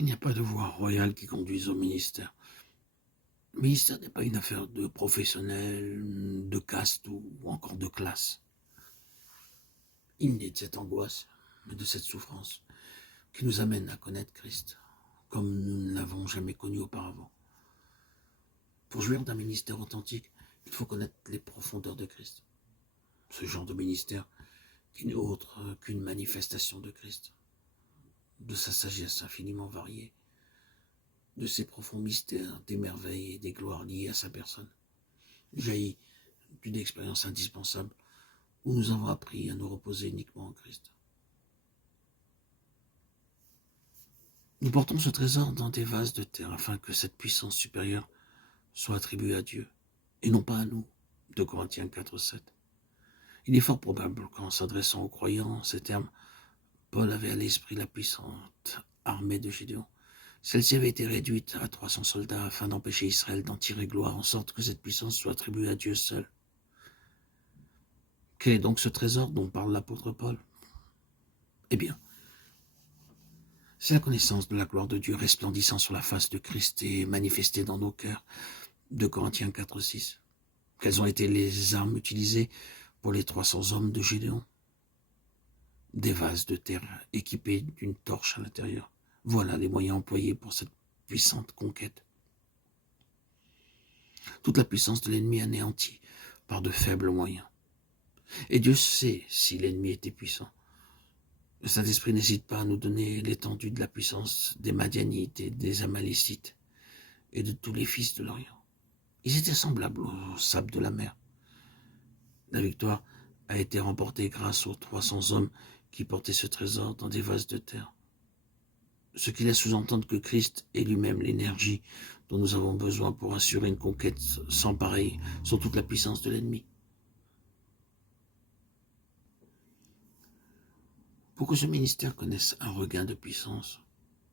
Il n'y a pas de voie royale qui conduise au ministère. Le ministère n'est pas une affaire de professionnels, de caste ou encore de classe. Il naît de cette angoisse, de cette souffrance, qui nous amène à connaître Christ, comme nous ne l'avons jamais connu auparavant. Pour jouir d'un ministère authentique, il faut connaître les profondeurs de Christ. Ce genre de ministère qui n'est autre qu'une manifestation de Christ, de sa sagesse infiniment variée, de ses profonds mystères, des merveilles et des gloires liées à sa personne, jaillit d'une expérience indispensable où nous avons appris à nous reposer uniquement en Christ. Nous portons ce trésor dans des vases de terre afin que cette puissance supérieure soit attribuée à Dieu et non pas à nous. 2 Corinthiens 4:7. Il est fort probable qu'en s'adressant aux croyants en ces termes, Paul avait à l'esprit la puissante armée de Gédéon. Celle-ci avait été réduite à 300 soldats afin d'empêcher Israël d'en tirer gloire, en sorte que cette puissance soit attribuée à Dieu seul. Quel est donc ce trésor dont parle l'apôtre Paul? Eh bien, c'est la connaissance de la gloire de Dieu resplendissant sur la face de Christ et manifestée dans nos cœurs. 2 Corinthiens 4:6. Quelles ont été les armes utilisées pour les 300 hommes de Gédéon? Des vases de terre équipés d'une torche à l'intérieur. Voilà les moyens employés pour cette puissante conquête. Toute la puissance de l'ennemi anéantie par de faibles moyens. Et Dieu sait si l'ennemi était puissant. Le Saint-Esprit n'hésite pas à nous donner l'étendue de la puissance des Madianites et des Amalécites et de tous les fils de l'Orient. Ils étaient semblables aux sables de la mer. La victoire a été remportée grâce aux 300 hommes qui portaient ce trésor dans des vases de terre. Ce qui laisse sous-entendre que Christ est lui-même l'énergie dont nous avons besoin pour assurer une conquête sans pareil sur toute la puissance de l'ennemi. Pour que ce ministère connaisse un regain de puissance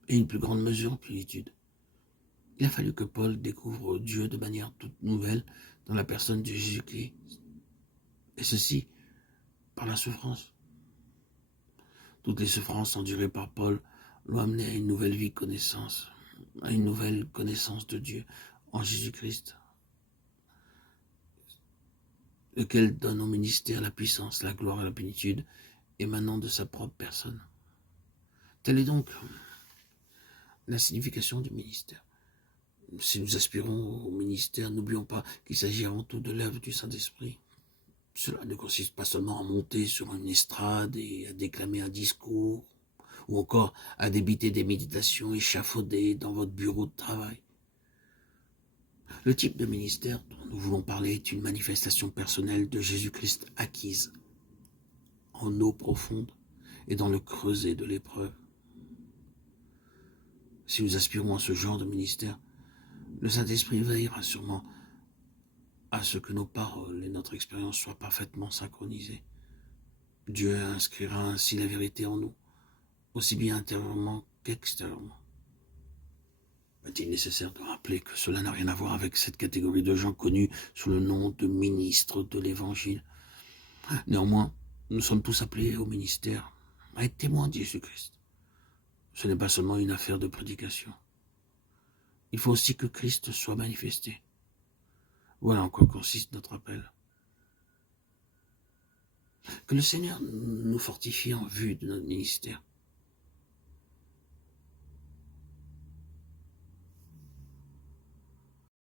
et une plus grande mesure en plénitude, il a fallu que Paul découvre Dieu de manière toute nouvelle dans la personne de Jésus-Christ, et ceci par la souffrance. Toutes les souffrances endurées par Paul l'ont amené à une nouvelle vie connaissance, à une nouvelle connaissance de Dieu en Jésus-Christ, lequel donne au ministère la puissance, la gloire et la plénitude émanant de sa propre personne. Telle est donc la signification du ministère. Si nous aspirons au ministère, n'oublions pas qu'il s'agit avant tout de l'œuvre du Saint-Esprit. Cela ne consiste pas seulement à monter sur une estrade et à déclamer un discours, ou encore à débiter des méditations échafaudées dans votre bureau de travail. Le type de ministère dont nous voulons parler est une manifestation personnelle de Jésus-Christ acquise en eau profonde et dans le creuset de l'épreuve. Si nous aspirons à ce genre de ministère, le Saint-Esprit veillera sûrement à ce que nos paroles et notre expérience soient parfaitement synchronisées. Dieu inscrira ainsi la vérité en nous, aussi bien intérieurement qu'extérieurement. Est-il nécessaire de rappeler que cela n'a rien à voir avec cette catégorie de gens connus sous le nom de ministres de l'Évangile? Néanmoins, nous sommes tous appelés au ministère, à être témoins de Jésus-Christ. Ce n'est pas seulement une affaire de prédication. Il faut aussi que Christ soit manifesté. Voilà en quoi consiste notre appel. Que le Seigneur nous fortifie en vue de notre ministère